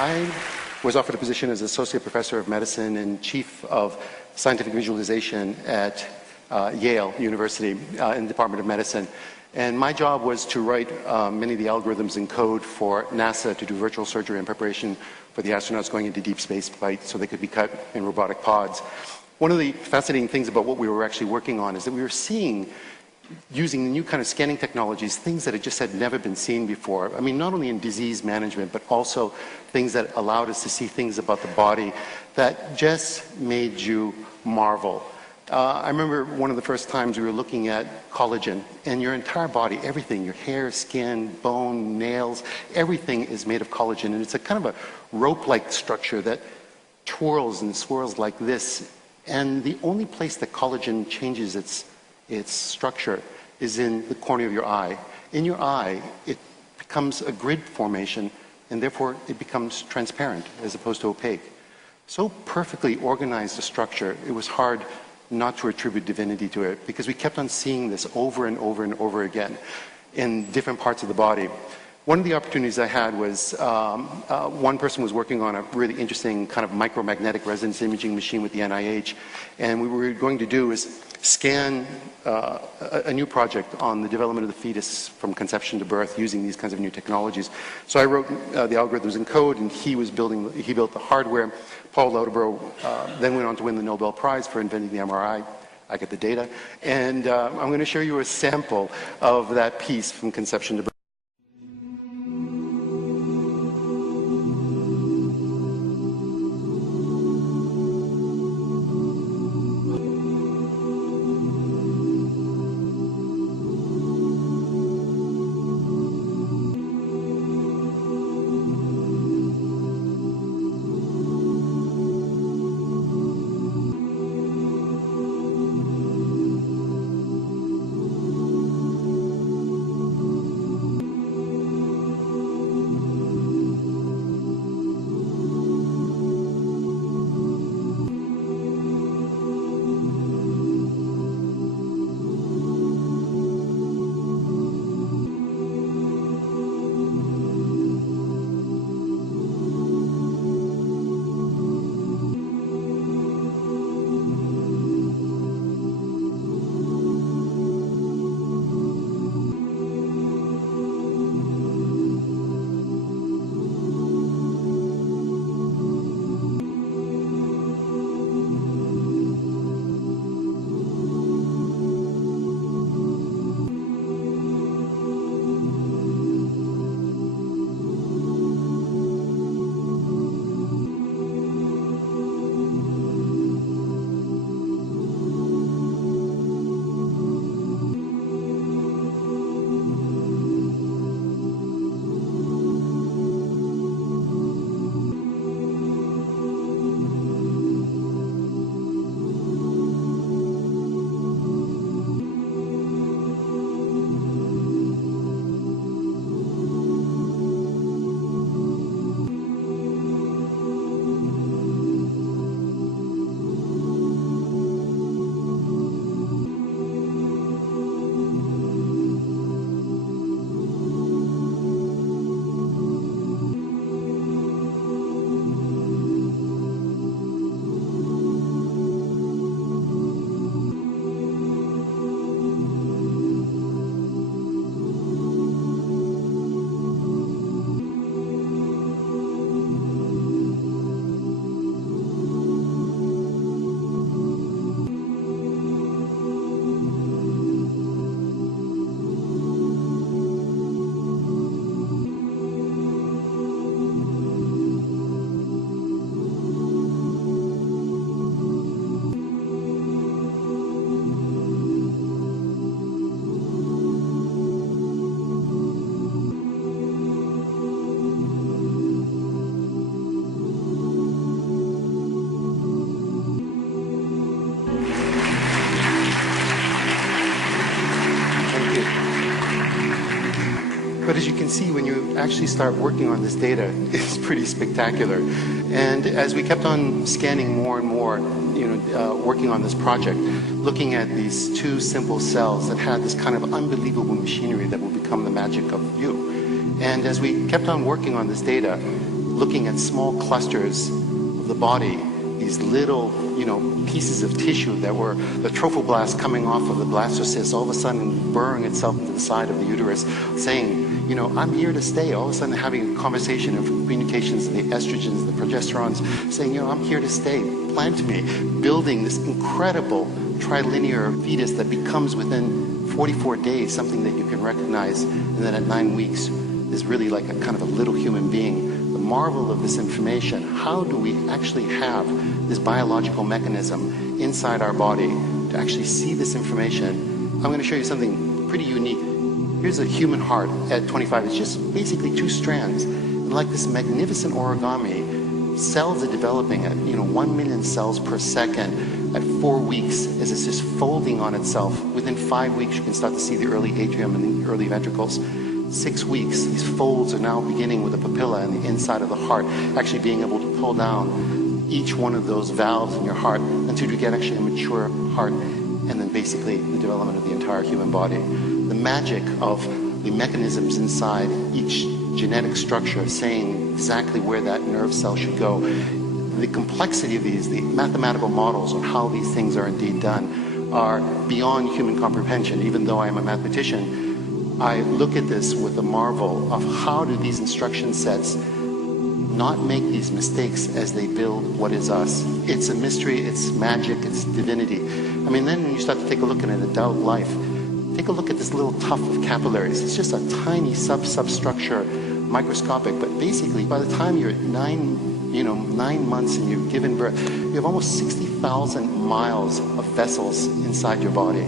I was offered a position as Associate Professor of Medicine and Chief of Scientific Visualization at Yale University in the Department of Medicine. And my job was to write many of the algorithms and code for NASA to do virtual surgery in preparation for the astronauts going into deep space flight so they could be cut in robotic pods. One of the fascinating things about what we were actually working on is that we were seeing, using new kind of scanning technologies, things that had never been seen before. I mean, not only in disease management, but also things that allowed us to see things about the body that just made you marvel. I remember one of the first times we were looking at collagen, and your entire body, everything, your hair, skin, bone, nails, everything is made of collagen. And it's a kind of a rope-like structure that twirls and swirls like this. And the only place that collagen changes its structure is in the corner of your eye. In your eye, it becomes a grid formation, and therefore it becomes transparent as opposed to opaque. So perfectly organized a structure, it was hard not to attribute divinity to it, because we kept on seeing this over and over and over again in different parts of the body. One of the opportunities I had was one person was working on a really interesting kind of micromagnetic resonance imaging machine with the NIH, and what we were going to do is scan a new project on the development of the fetus from conception to birth using these kinds of new technologies. So I wrote the algorithms in code, and he built the hardware. Paul Lauterbro then went on to win the Nobel Prize for inventing the MRI. I get the data, and I'm going to show you a sample of that piece from conception to birth. But as you can see, when you actually start working on this data, it's pretty spectacular. And as we kept on scanning more and more, working on this project, looking at these two simple cells that had this kind of unbelievable machinery that will become the magic of you. And as we kept on working on this data, looking at small clusters of the body, these little, pieces of tissue that were the trophoblast coming off of the blastocyst, all of a sudden burrowing itself into the side of the uterus, saying, I'm here to stay. All of a sudden having a conversation of communications, the estrogens, the progesterones, saying, I'm here to stay. Plant me, building this incredible trilinear fetus that becomes within 44 days something that you can recognize, and then at 9 weeks is really like a kind of a little human being. The marvel of this information, how do we actually have this biological mechanism inside our body to actually see this information? I'm going to show you something pretty unique. Here's a human heart at 25. It's just basically 2 strands. And like this magnificent origami, cells are developing at 1 million cells per second at 4 weeks as it's just folding on itself. Within 5 weeks, you can start to see the early atrium and the early ventricles. 6 weeks, these folds are now beginning with a papilla in the inside of the heart, actually being able to pull down each one of those valves in your heart until you get actually a mature heart, and then basically the development of the entire human body. The magic of the mechanisms inside each genetic structure saying exactly where that nerve cell should go. The complexity of these, the mathematical models on how these things are indeed done, are beyond human comprehension. Even though I am a mathematician, I look at this with the marvel of how do these instruction sets not make these mistakes as they build what is us. It's a mystery, it's magic, it's divinity. Then when you start to take a look at an adult life, take a look at this little tuft of capillaries. It's just a tiny substructure, microscopic, but basically by the time you're at 9 months and you've given birth, you have almost 60,000 miles of vessels inside your body.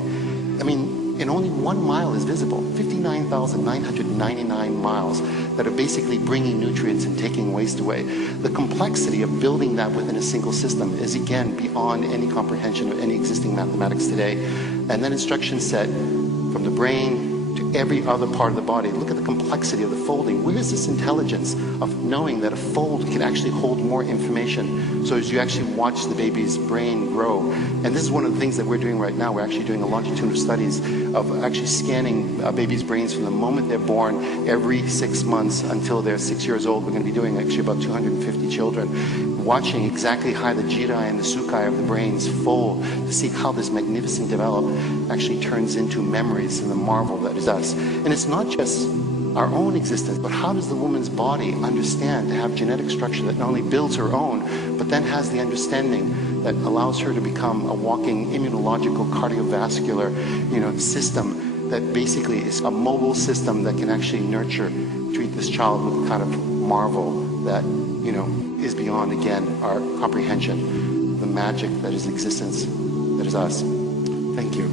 And only 1 mile is visible, 59,999 miles that are basically bringing nutrients and taking waste away. The complexity of building that within a single system is, again, beyond any comprehension of any existing mathematics today. And that instruction set from the brain to every other part of the body. Look at the complexity of the folding. Where is this intelligence of knowing that a fold can actually hold more information? So as you actually watch the baby's brain grow, and this is one of the things that we're doing right now. We're actually doing a longitudinal studies of actually scanning babies' brains from the moment they're born every 6 months until they're 6 years old. We're going to be doing actually about 250 children, watching exactly how the jirai and the sukai of the brains fold to see how this magnificent development actually turns into memories and the marvel that is us. And it's not just our own existence, but how does the woman's body understand to have genetic structure that not only builds her own, but then has the understanding that allows her to become a walking immunological cardiovascular, system that basically is a mobile system that can actually treat this child with a kind of marvel that, is beyond, again, our comprehension, the magic that is existence, that is us. Thank you.